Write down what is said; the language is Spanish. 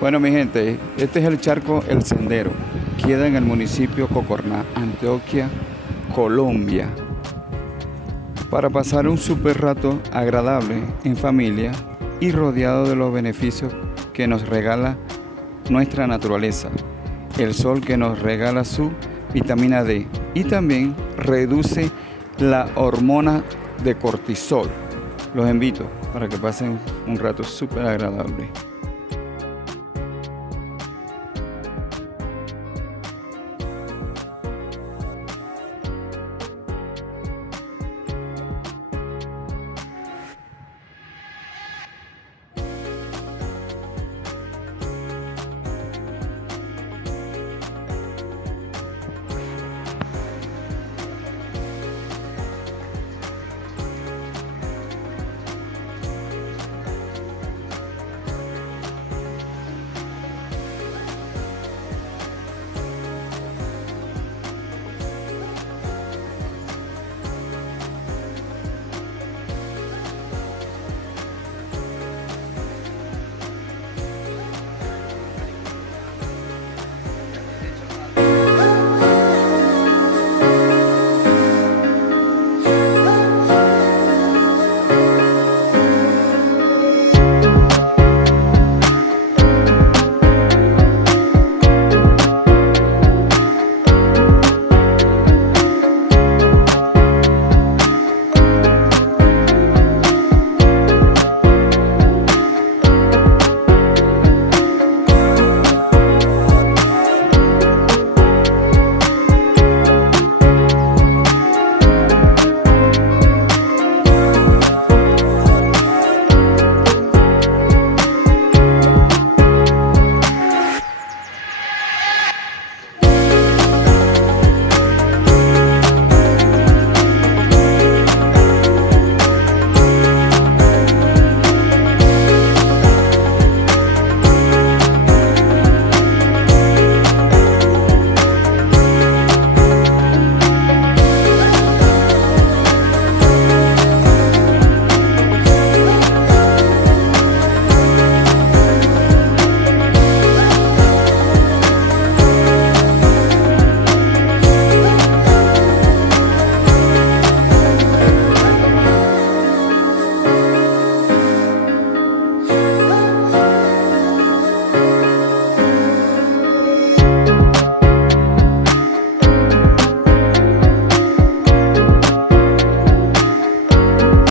Bueno, mi gente, este es el charco El Sendero. Queda en el municipio Cocorná, Antioquia, Colombia. Para pasar un súper rato agradable en familia y rodeado de los beneficios que nos regala nuestra naturaleza. El sol que nos regala su vitamina D y también reduce la hormona de cortisol. Los invito para que pasen un rato súper agradable.